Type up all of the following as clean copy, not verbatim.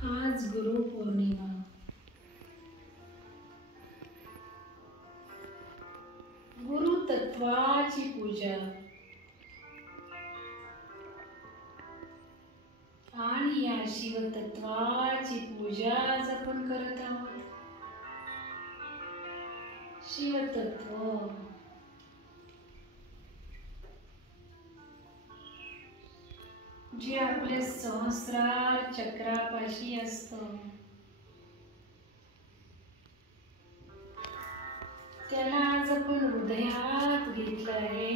आज गुरु पौर्णिमा। गुरु तत्वाची पूजा आणि या शिवतत्वाची पूजा आज आपण करत आहोत। शिवतत्व जे आपले सहस्रार चक्रापाशी असतं, त्याला आज आपण हृदयात घेतलं आहे।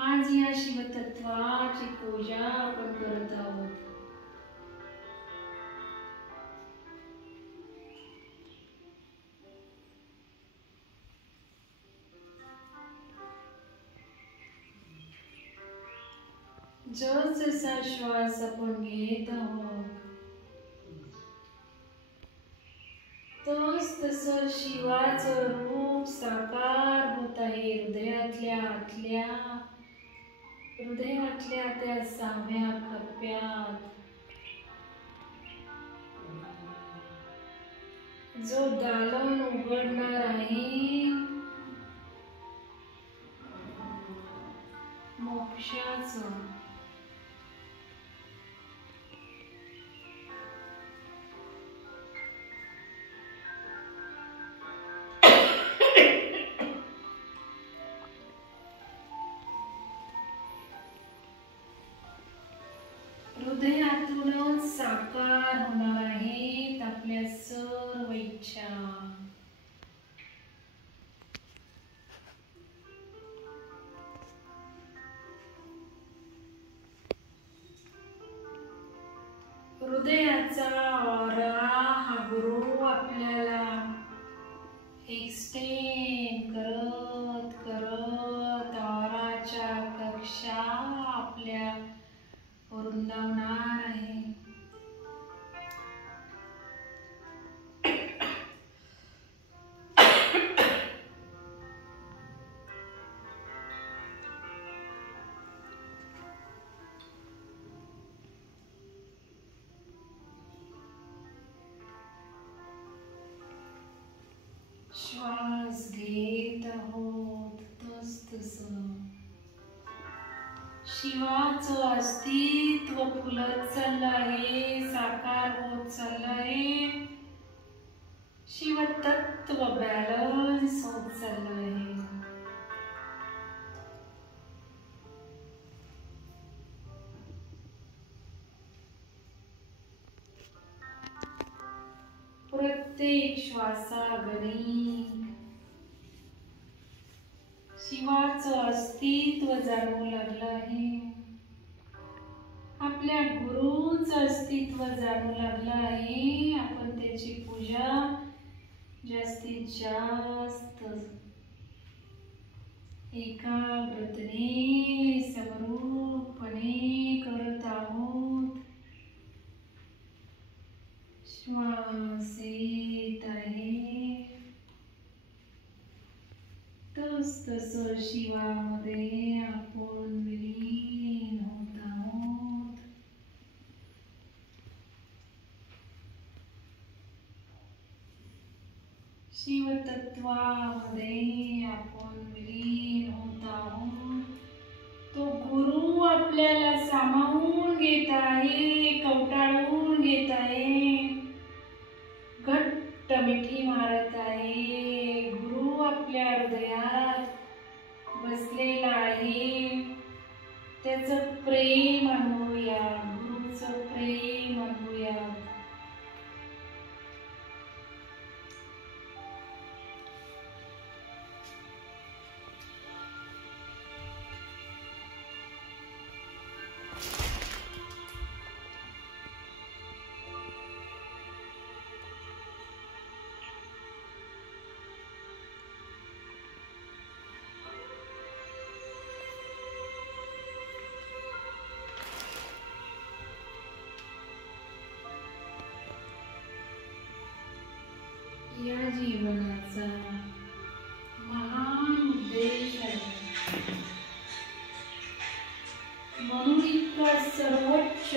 आज या शिवतत्वाची पूजा आपण करत आहोत। जसा श्वास आपण घेत आहोत, तसं शिवाचं रूप साकार होत आहे हृदयातल्या त्या 6व्या कप्प्यात। जो दालन उघडणार आहे मोक्षाचं। हृदयातूनच साकार होणार आहेत आपल्या सर्व इच्छा। हृदयाचा ऑरा हा गुरु आपल्याला एक्सटेंड करत करत ऑराच्या कक्षा आपल्या वृंदावनार आहे। श्वास घेत आहोत तसं शिवाचं अस्तित्व फुलत चाललं आहे, साकार होत चाललं आहे। शिवतत्व बॅलन्स होत चाललं आहे। प्रत्येक श्वासागणिक शिवाचं अस्तित्व जाणवू लागलं आहे, आपल्या गुरुचं अस्तित्व जाणवू लागलं आहे। आपण त्याची पूजा जास्तीत जास्त एकाग्रतेने समरूपपणे करत आहोत। श्वास येत आहे तसं शिवामध्ये आपण विलीन होत आहोत। शिवतत्वामध्ये आपण विलीन होत आहोत। तो गुरु आपल्याला सामावून घेत आहे, कवटाळून घेत आहे, घट्ट मिठी मारत आहे। गुरु आपल्या हृदयात बसलेला आहे, त्याचं प्रेम अनुभवूया, गुरुचं प्रेम अनुभवूया। या जीवनाचा महान उद्देश आहे, म्हणून इतका सर्वोच्च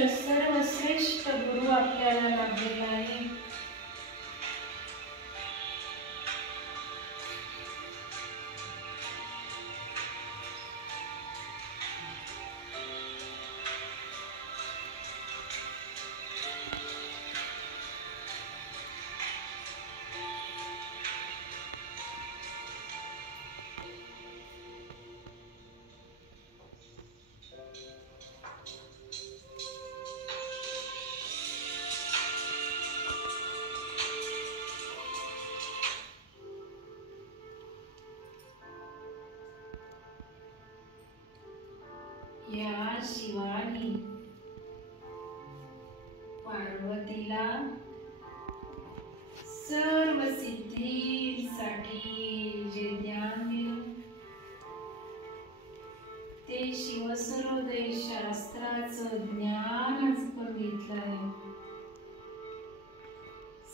या शिवानी पार्वतीला सर्व सिद्धींसाठी जे ज्ञान दिलं ते शिवसरोदय शास्त्राचं ज्ञानच बघितलंय.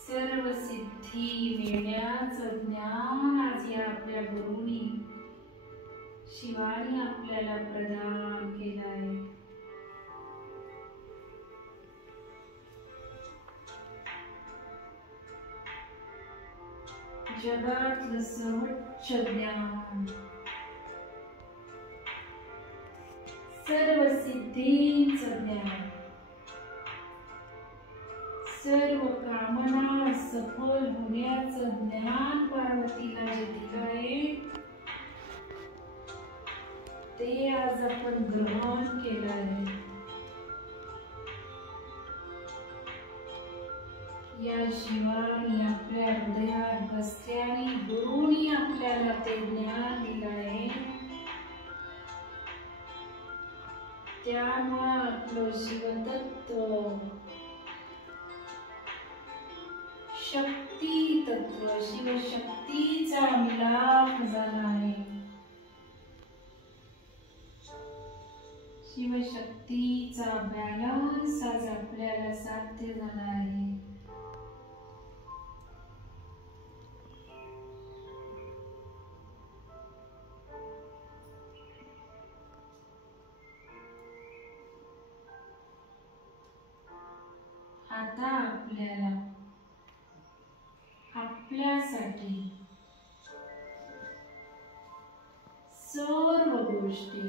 सर्व सिद्धी मिळण्याचं ज्ञान आज या आपल्या गुरुनी शिवानी आपल्याला प्रदान केलाय. जगातलं सर्वोच्च ज्ञान, सर्व सिद्धींचं ज्ञान, सर्व कामना सफल होण्याचं ज्ञान पार्वतीला जे दिलंय ते आज आपण ग्रहण केलं आहे. या शिवानी आपल्या हृदयात बसल्याने गुरुनी आपल्याला ते ज्ञान दिलं आहे. त्यामुळे आपलं शिवतत्व, शक्ती तत्व, शिवशक्तीचा मिलाप झाला आहे. शिवशक्तीचा बॅलन्स आज आपल्याला साध्य झाला आहे. आता आपल्याला आपल्यासाठी सर्व गोष्टी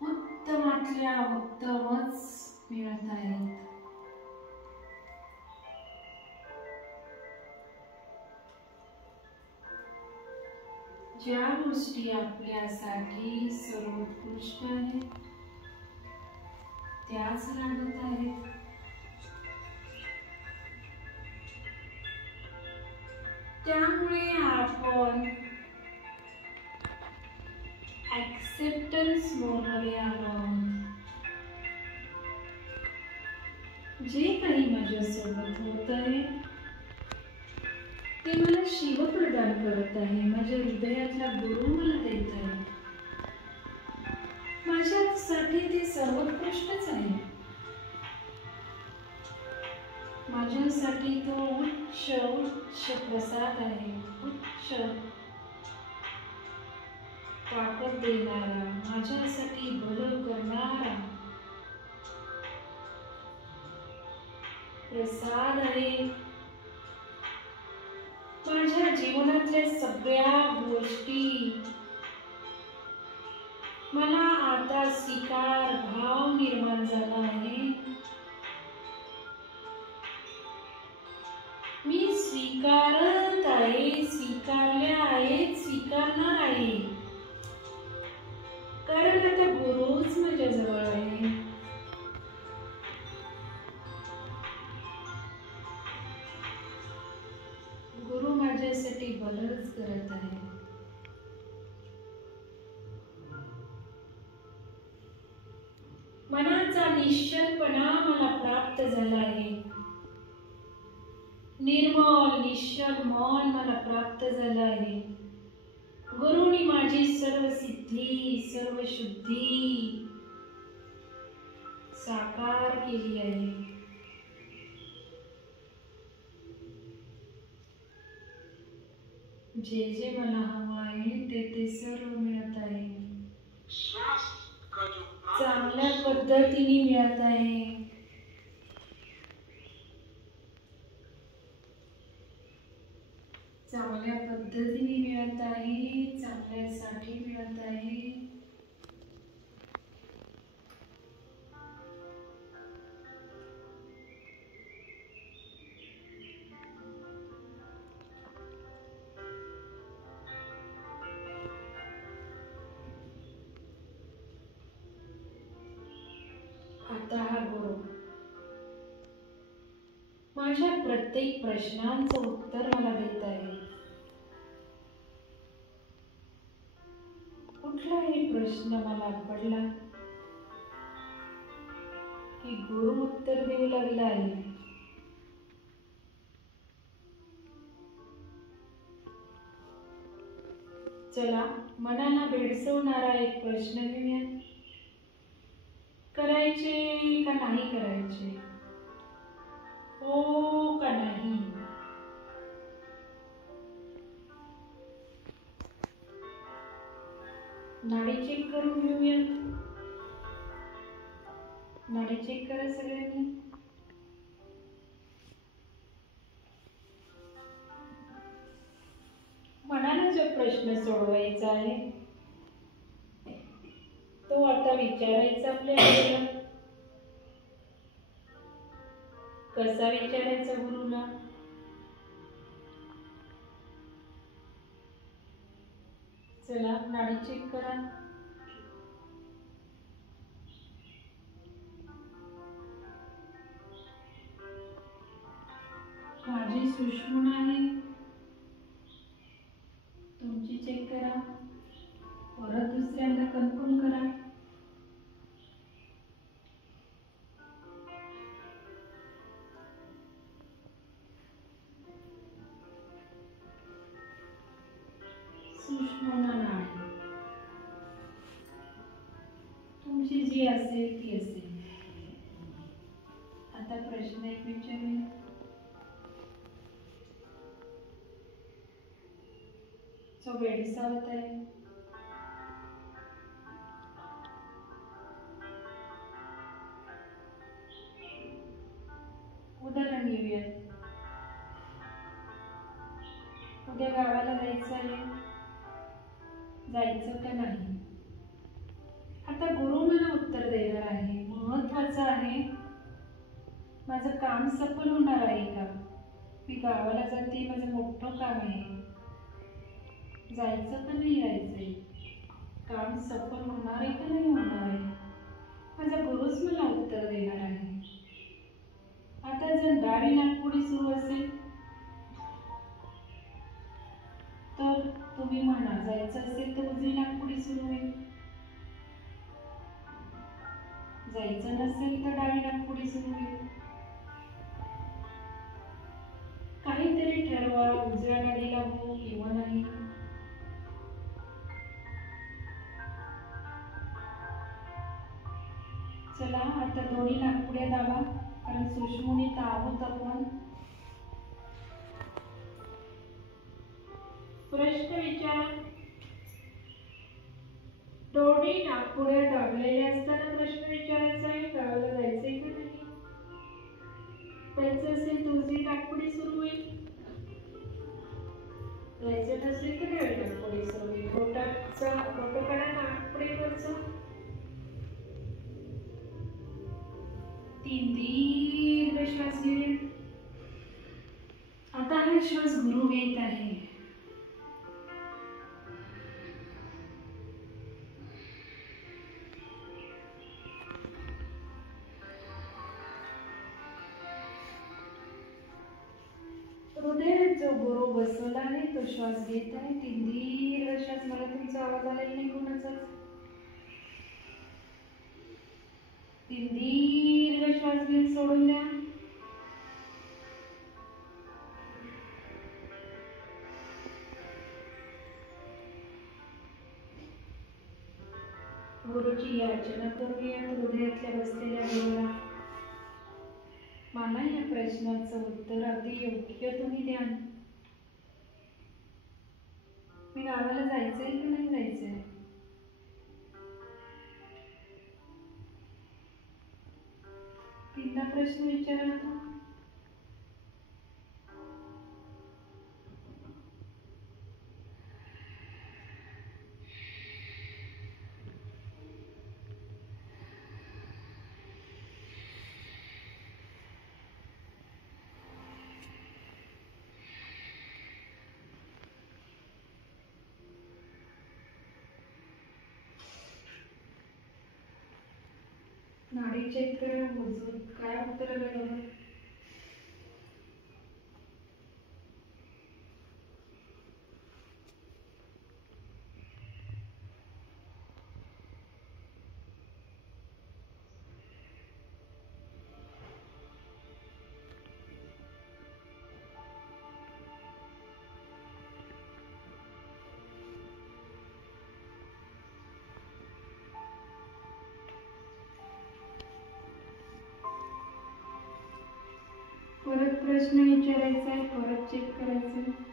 उत्तमातल्या उत्तमच मिळत आहेत. ज्या गोष्टी आपल्यासाठी सर्वोत्कृष्ट आहेत त्याच लागत आहेत. त्यामुळे आपण ऍक्सेप्टन्स मोडमध्ये आहोत. जे काही माझ्यासोबत होत आहे ते मला शिव प्रदान करत आहे. माझ्या हृदयातला गुरु मला देत आहे. माझ्यासाठी ते सर्वोत्कृष्टच आहे. माझ्यासाठी तो उच्च उच्च प्रसाद आहे. उच्च ताकद देणारा, माझ्यासाठी बल करणारा प्रसाद आहे. माझ्या जीवनातल्या सगळ्या गोष्टी मला आता स्वीकार भाव निर्माण झाला आहे. मी स्वीकारत आहे, स्वीकारल्या आहेत, स्वीकारणार आहे. कारण आता गुरुच माझ्या जवळ आहे. गुरु माझ्यासाठी बरंच करत आहे. मनाचा निश्चलपणा मला प्राप्त झाला आहे. निर्मल निश्चल मन मला प्राप्त झालं आहे. गुरुनी माझी सर्व सिद्धी, सर्व शुद्धी साकार केली आहे. जे जे मला हवं आहे ते सर्व मिळत आहे. चांगल्या पद्धतीने मिळत आहे. चांगल्या पद्धतीने मिळत आहे. चांगल्यासाठी मिळत आहे. आता हा गुरु माझ्या प्रत्येक प्रश्नांचं उत्तर मला देत आहे. कुठलाही प्रश्न मला पडला की गुरु उत्तर देऊ लागला आहे. चला मनाला भेडसवणारा एक प्रश्न घेऊया. करायचे का नाही करायचे? हो का नाही? नाडी चेक करून घेऊया. नाडी चेक करा सगळ्यांनी. मनाला जो प्रश्न सोडवायचा आहे तो आता विचारायचा आपल्याला. कसा विचारायचा गुरुला? चला नाडी चेक करा. माझी सुषुम्ना आहे, तुमची चेक करा. परत दुसऱ्यांदा कन्फर्म करा. सुषुम्ना नाडी तुमची जी असेल ती असेल. आता प्रश्न एक विचारूया. जो भेडसावत आहे उदाहरण घेऊया. उद्या गावाला जायचं आहे, जायचं का नाही? आता गुरु मला उत्तर देणार आहे. महत्वाचं आहे माझं काम सफल होणार आहे का? मी गावाला जाते, माझं मोठं काम आहे, जायचं का नाही जायचंय? काम सफल होणार आहे का नाही होणार आहे? माझा गुरुच मला उत्तर देणार आहे. आता जर डावी नागपुडी सुरू असेल तर तुम्ही म्हणा, जायचं असेल तर उजवी नागपुडी सुरू होईल. जायचं नसेल तर डावी नागपुडी सुरू होईल. काहीतरी ठरवा, उजव्या नाडीला हो किंवा नाही. चला आता दोन्ही नागपुड्या दाबा, कारण सुषुम्नेत आहोत आपण. प्रश्न विचार. दोन्ही नागपुड्या दाबलेल्या असताना प्रश्न विचारायचा आहे, गावाला जायचंय का नाही? जायचं असेल तर उजवी नागपुडी सुरू होईल, जायचं नसेल तर डावी नागपुडी सुरू होईल. फोटो काढा नागपुडीवरचा. 3 दीर्घ श्वास घेऊया. आता हा श्वास गुरु घेत आहे. हृदयात जो गुरु बसवला आहे तो श्वास घेत आहे. 3 दीर्घ श्वास. मला तुमचा आवाज आलेला नाही कोणाचाच. 3 दीर्घ श्वास घेऊन सोडून द्या. गुरुची याचना करूया हृदयातल्या बसलेल्या गुरुला. मला या प्रश्नाचं उत्तर अगदी योग्य तुम्ही द्या. मी गावाला जायचंय की नाही जायचंय? तीनदा प्रश्न विचारा. नाडी चेक करा. मोजून काय उत्तर आलं बघा. प्रश्न विचारायचा आहे, परत चेक करायचं आहे.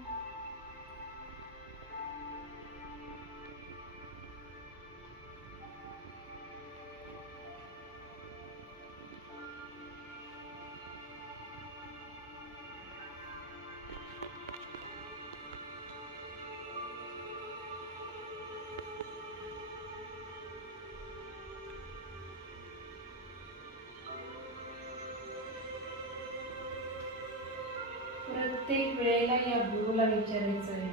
प्रत्येक वेळेला या गुरुला विचारायचं आहे.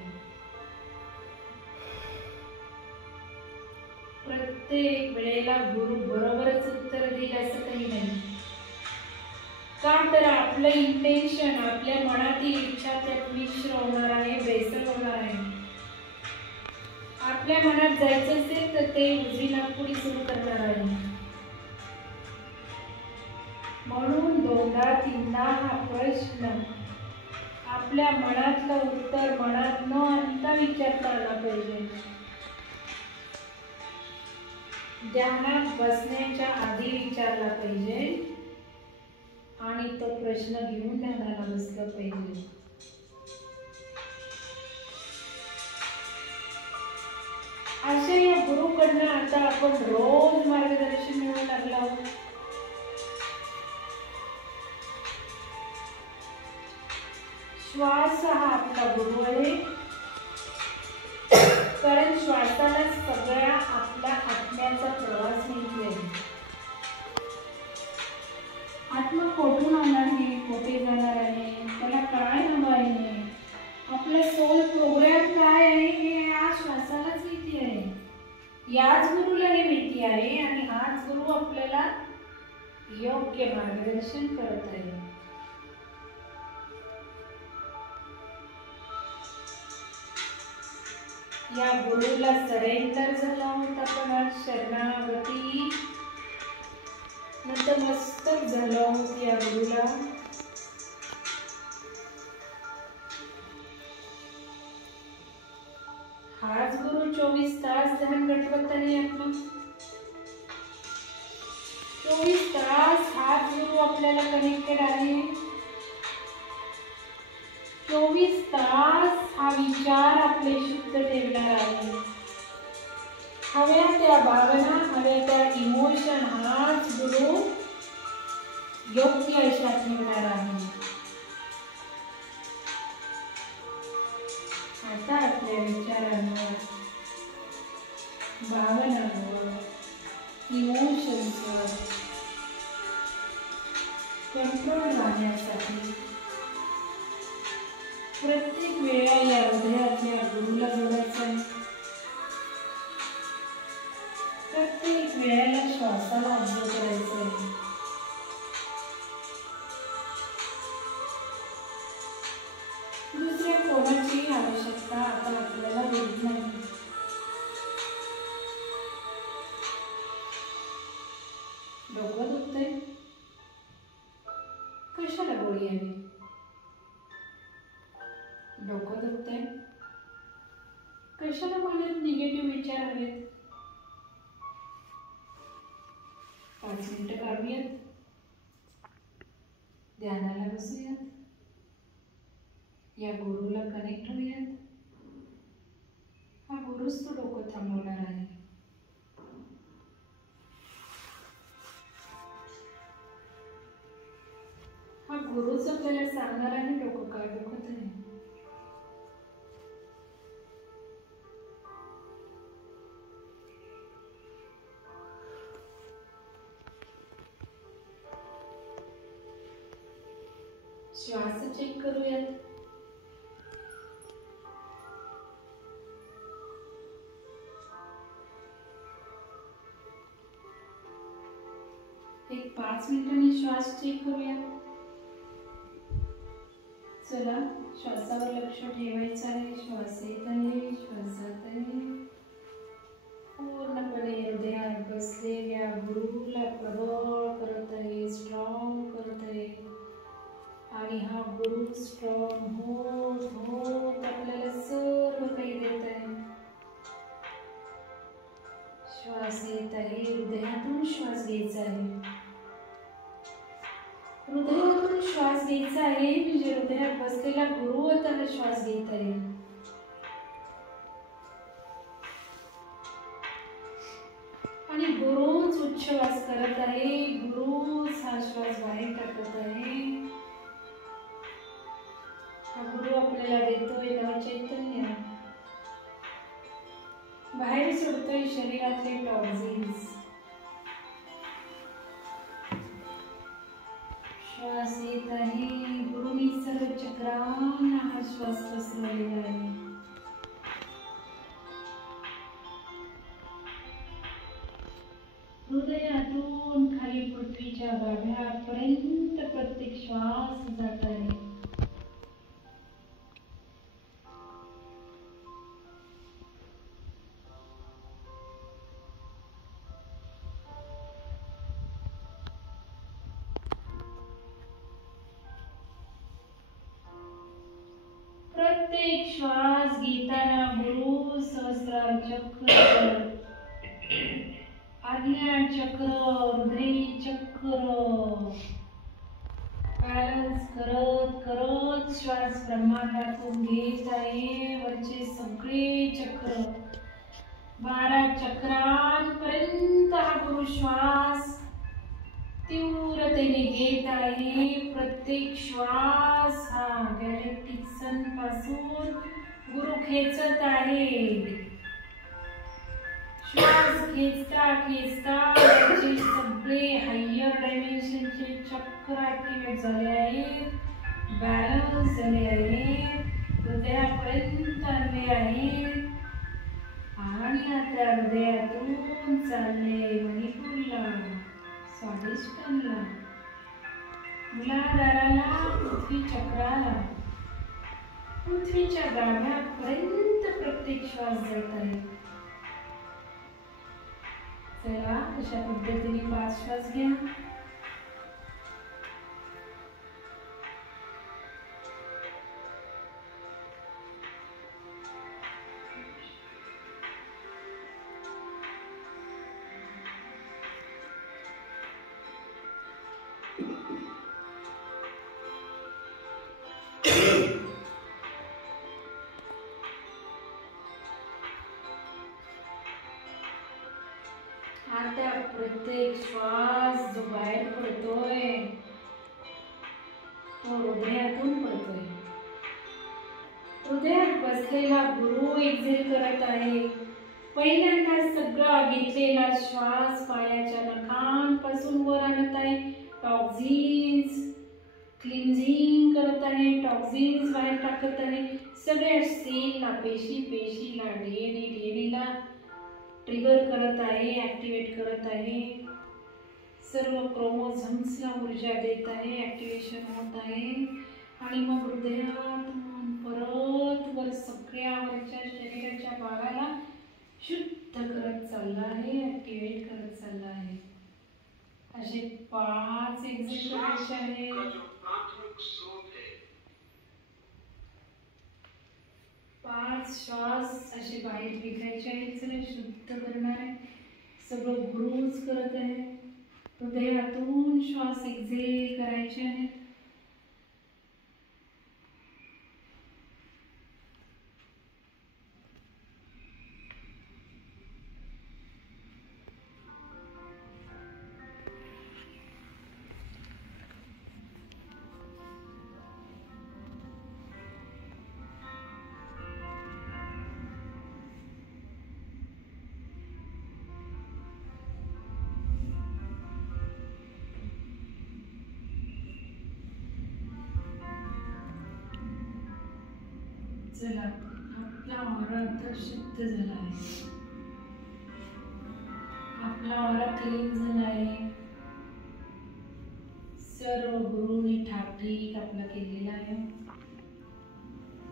प्रत्येक वेळेला गुरु बरोबरच उत्तर देईल असं काही नाही. का तर आपलं इंटेन्शन, आपल्या मनातील इच्छा त्यात मिश्र होणार आहे, बेसल होणार आहे. आपल्या मनात जायचं असेल तर ते उजवी नागपुडी सुरू करणार आहे. म्हणून दोनदा तीनदा हा प्रश्न आपल्या मनातलं उत्तर मनात न आणता विचारता आला पाहिजे. ध्यानात बसण्याच्या आधी विचारला पाहिजे आणि तो प्रश्न घेऊन ध्यानाला बसलं पाहिजे. अशा या गुरुकडनं आता आपण रोज मार्गदर्शन मिळवू लागलो आहोत. श्वास हा आपला गुरु आहे, कारण श्वासाला सगळ्या आपल्या आत्म्याचा प्रवास माहिती आहे. आत्मा कोठून आला आहे, कोठे जाणार आहे, त्याला काय हवं आहे, आपला सोल प्रोग्राम काय आहे हे या श्वासालाच माहिती आहे. याच गुरुला हे माहिती आहे आणि हाच गुरु आपल्याला योग्य मार्गदर्शन करत आहे. या गुरुला सरेंडर झाला होता आपण आज, शरणागती नतमस्तक झालो आहोत या गुरुला. हाच गुरु 24 तास ध्यान घडवत आहे आपलं. 24 तास हाच गुरु आपल्याला कनेक्टेड आहे. 24 तास हा विचार आपले शुद्ध ठेवणार आहे. हव्या त्या भावना, हव्या त्या इमोशन हाच गुरु योग्य अशा ठेवणार आहे. आता आपल्या विचारांवर, भावनांवर, इमोशन्सवर कंट्रोल राहण्यासाठी प्रत्येक वेळा या हृदयातल्या गुरुला जोडायचं आहे. प्रत्येक वेळेला श्वासाला ऑब्झर्व करायचं आहे. दुसऱ्या कोणाची आवश्यकता आता आपल्याला होत नाही. डोकं दुखतंय, कशाला गोळी हवी? डोकं दुखतंय, कशाला मनात निगेटिव्ह विचार हवेत? 5 मिनिटं काढूयात, ध्यानाला बसूयात, या गुरुला कनेक्ट होऊयात. हा गुरुच तो डोकं थांबवणार आहे. हा गुरुच आपल्याला सांगणार आहे डोकं का दुखत आहे. श्वास चेक करूयात. एक 5 मिनिटांनी श्वास चेक करूयात. चला, श्वासावर लक्ष ठेवायचं आहे. श्वास येत आहे, श्वास जात आहे. पूर्णपणे हृदयात बसलेल्या गुरुला प्रबळ करत आहे, स्ट्रॉंग करत आहे. आणि हा गुरु स्ट्रॉंग होत होत आपल्याला सर्व काही देत आहे. श्वास येत आहे, हृदयातून श्वास घ्यायचा आहे. हृदयातून श्वास घ्यायचा आहे, म्हणजे हृदयात बसलेला गुरु आता हा श्वास घेत आहे. आणि गुरुच उच्छ्वास करत आहे, गुरुच हा श्वास बाहेर टाकत आहे. हा गुरु आपल्याला देतोय नव चैतन्य, बाहेर सोडतोय शरीरातले टॉक्झिन्स. श्वास येत आहे, गुरुनी सर्व चक्रांना हा श्वास पसरवलेला आहे. हृदयातून खाली पृथ्वीच्या गाभ्यापर्यंत प्रत्येक श्वास जात आहे. प्रत्येक श्वास घेताना गुरु सहस्रार चक्र, आज्ञा चक्र, हृदय चक्र बॅलन्स करत करत श्वास ब्रह्मांडातून घेत आहे. वरचे सगळे चक्र 12 चक्रांपर्यंत हा गुरु श्वास तीव्रतेने घेत आहे. प्रत्येक श्वास हा गॅलेक्टिक सन पासून गुरु खेचत आहे. श्वास खेचता खेचता याचे सगळे हायर डायमेन्शनचे चक्र ऍक्टिव्हेट झाले आहेत, बॅलन्स झाले आहेत, हृदयापर्यंत आले आहेत. आणि आता हृदयातून चालले मणिपूरला, स्वादिष्टांना, मूलाधाराला, पृथ्वी चक्राला, पृथ्वीच्या गाभ्यापर्यंत प्रत्येक श्वास जात आहे. चला अशा पद्धतीने 5 श्वास घ्या. आता प्रत्येक श्वास जो बाहेर पडतोय तो हृदयातून पडतोय. हृदयात बसलेला गुरु एक्झेल करत आहे. पहिल्यांदा सगळा घेतलेला श्वास पायाच्या नखांपासून वर आणत आहे. टॉक्झिन्स क्लिन्झिंग करत आहे, टॉक्झिन्स बाहेर टाकत आहे. सगळ्या सेलला, पेशीला, डीएनएला ट्रिगर करत आहे, ऍक्टिव्हेट करत आहे. सर्व क्रोमोझोम्सला ऊर्जा देत आहे, ऍक्टिव्हेशन होत आहे. आणि मग हृदयातून परत वर सगळ्या वरच्या शरीराच्या भागाला शुद्ध करत चालला आहे, ऍक्टिव्हेट करत चालला आहे. असे 5 एक्झिट करायचे आहेत. 5 श्वास असे बाहेर फेकायचे आहेत. चला शुद्ध करणार आहे, सगळं गुरुच करत आहे. हृदयातून श्वास एक्झेल करायचे आहेत. चला आपला ऑरा आता शुद्ध झाला आहे, आपला ऑरा क्लीन झाला आहे. सर्व गुरुनी ठाकठीक आपला केलेला आहे.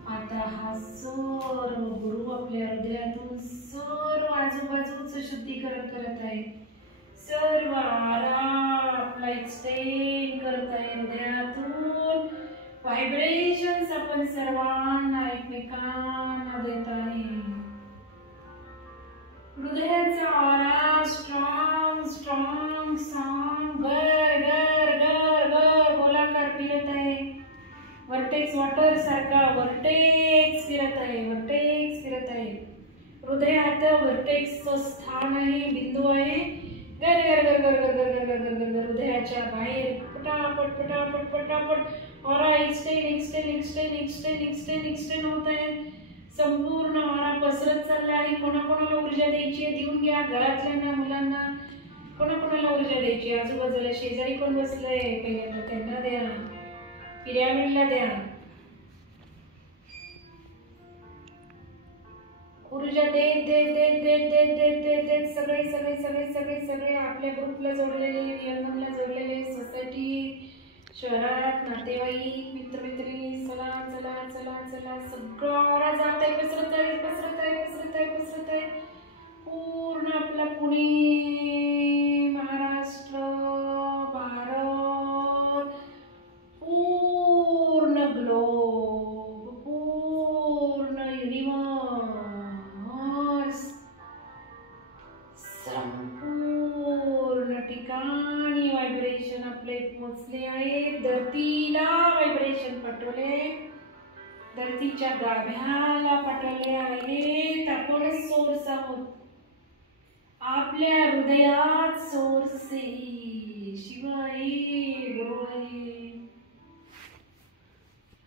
आता हा सर्व गुरु आपल्या हृदयातून सर्व आजूबाजूचं शुद्धीकरण करत आहे. सर्व आरा आपला एक्सटेंड करत आहे. हृदयातून व्हायब्रेशन्स आपण सर्वांना एकमेकांना देत आहे. हृदयाचा ऑरा स्ट्रॉंग स्ट्रॉंग स्ट्रॉंग गर गर गर गर गोलाकार फिरत आहे. व्हॉर्टेक्स वॉटर सारखा व्हर्टेक्स फिरत आहे, व्हर्टेक्स फिरत आहे. हृदयात व्हर्टेक्सचं स्थान आहे, बिंदू आहे. गर गर गर गर गर गर गर गर गर गर हृदयाच्या बाहेर पटापट पटापट पटापट aura extend extend extend extend extend extend होत आहे. संपूर्ण ऑरा पसरत चालला आहे. कोणाकोणाला ऊर्जा द्यायची आहे देऊन घ्या. घरातल्यांना, मुलांना, कोणाकोणाला ऊर्जा द्यायची. आजूबाजूला शेजारी कोण बसलंय पहिल्यांदा त्यांना द्या, पिरॅमिडला द्या. ऊर्जा देत देत देत देत देत देत देत देत सगळे सगळे सगळे सगळे सगळे आपल्या ग्रुपला जोडलेले, विहंगमला जोडलेले, सोसायटी, शहरात, नातेवाईक, मित्रमैत्रिणी, चला चला चला चला सगळं ऑरा जात आहे, पसरत आहे पसरत आहे पसरत आहे पसरत आहे. पूर्ण आपला पुणे, महाराष्ट्र, भारत, पूर्ण ग्लोब, पूर्ण युनिवर्स, संपूर्ण ठिकाणी व्हायब्रेशन आपले पोचले आहे. धरतीला व्हायब्रेशन पाठवले, धरतीच्या गाभ्याला पाठवले आहेत. आपण सोर्स आहोत. आपल्या हृदयात सोर्स आहे, शिव आहे, गुरु आहे.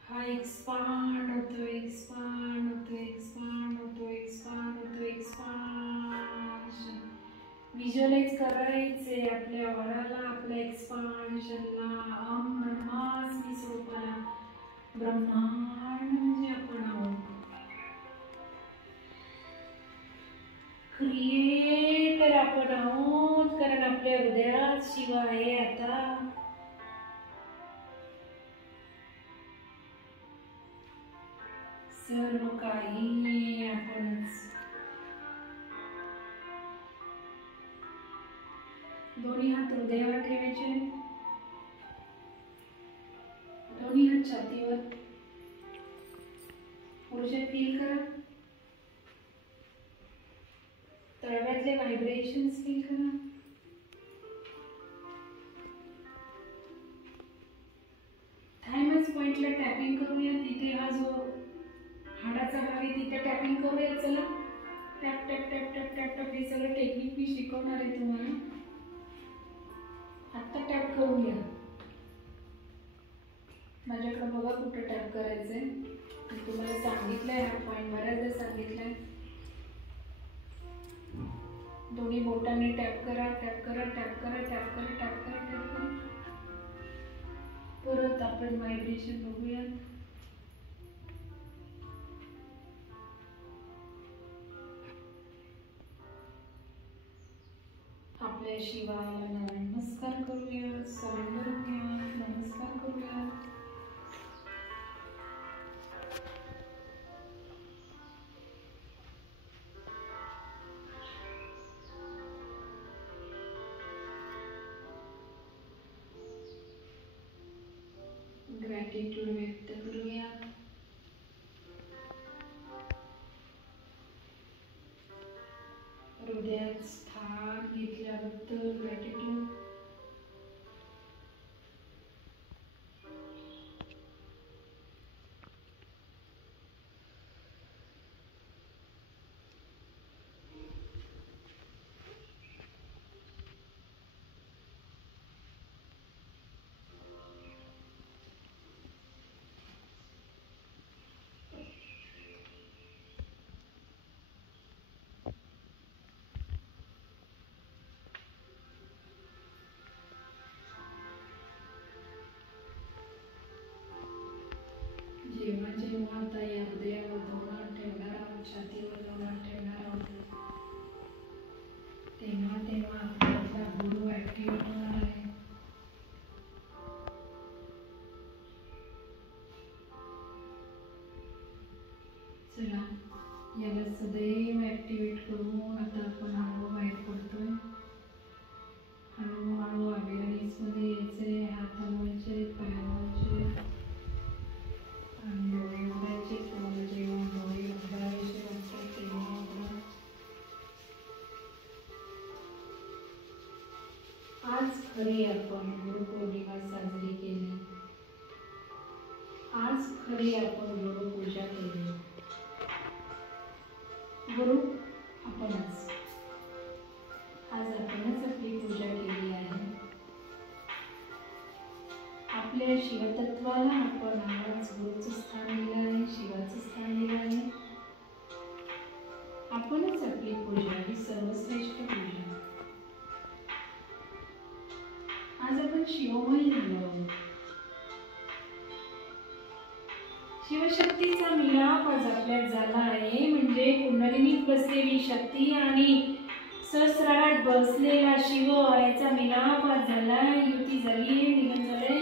हा एक्सपांड होतो, एक्सपांड होतो, एक्सपांड होतो, एक्सपांड होतो, एक्सपांशन. व्हिज्युअलाइज करायचे आपल्या ऑराला, आपल्या एक्सपान्शनला. अहम ब्रह्मास्मी स्वरूपाला. ब्रह्मांड म्हणजे आपण आहोत. क्रिएटर आपण आहोत, कारण आपल्या हृदयात शिव आहे. आता सर्व काही आपणच. दोन्ही हात हृदयावर ठेवायचे, दोन्ही हात छातीवर. ऊर्जा फील करा, तळव्यातले व्हायब्रेशन्स फील करा. थायमस पॉइंटला टॅपिंग करूया. तिथे हा जो हाडाचा भाग आहे तिथे टॅपिंग करूया. चला tap tap tap tap tap tap. हे सगळं टेक्निक मी शिकवणार आहे तुम्हाला. आत्ता टॅप करून घ्या. माझ्याकडे बघा कुठं टॅप करायचंय. मी तुम्हाला सांगितलंय, हा पॉइंट बऱ्याचदा सांगितलंय. दोन्ही बोटांनी टॅप करा, टॅप करा, टॅप करा, टॅप करा, टॅप करा, टॅप करा. परत आपण व्हायब्रेशन बघूया. आपल्या शिवाला नमस्कार करूया, सरेंडर करूया, नमस्कार करूया. ग्रॅटिट्यूड व्यक्त करूया. हृदयात स्थान घेतल्याबद्दल ग्रॅटिट्यूड. जेव्हा जेव्हा आता या हृदयावर दोनात ठेवणार आहोत, छातीवर दोनात ठेवणार आहोत, तेव्हा तेव्हा आपला गुरु ऍक्टिव्ह होणार आहे. चला याला सदैव ऍक्टिव्हेट करून आता आपण हळू बाहेर पडतोय. हळूहळू अवेअरनेस मध्ये यायचे. हात हलवायचे, पाय हलवायचे आणि डोळे उघडायचे. तुम्हाला जेव्हा डोळे उघडायचे वाटतात तेव्हा उघडा. आज खरी आपण गुरुपौर्णिमा साजरी केली. आज आज खरी आपण गुरु पूजा केली. गुरु आपणच. आज आपणच आपली पूजा केली आहे. आपल्या शिवतत्वाला आपण आज गुरुचं स्थान दिलं आहे, शिवाचं स्थान दिलं आहे. आपणच आपली पूजा ही सर्वश्रेष्ठ पूजा. आज आपण शिवमय झालो आहोत. शिवशक्तीचा मिलाप आज आपल्यात झाला आहे. म्हणजे कुंडलिनीत बसलेली शक्ती आणि सहस्रारात बसलेला शिव याचा मिलाप आज झाला, युती झाली, मिलन झालंय.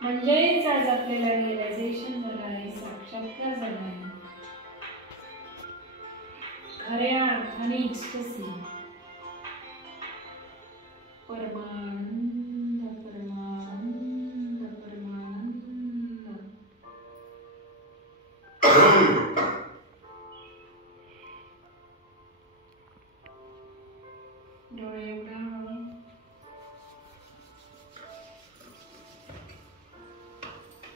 म्हणजेच आज आपल्याला रिअलायझेशन झालं आहे, साक्षात्कार झाला आहे. खऱ्या अर्थाने इष्टसी परमानंद परमानंद परमानंद. डोळे उघडा.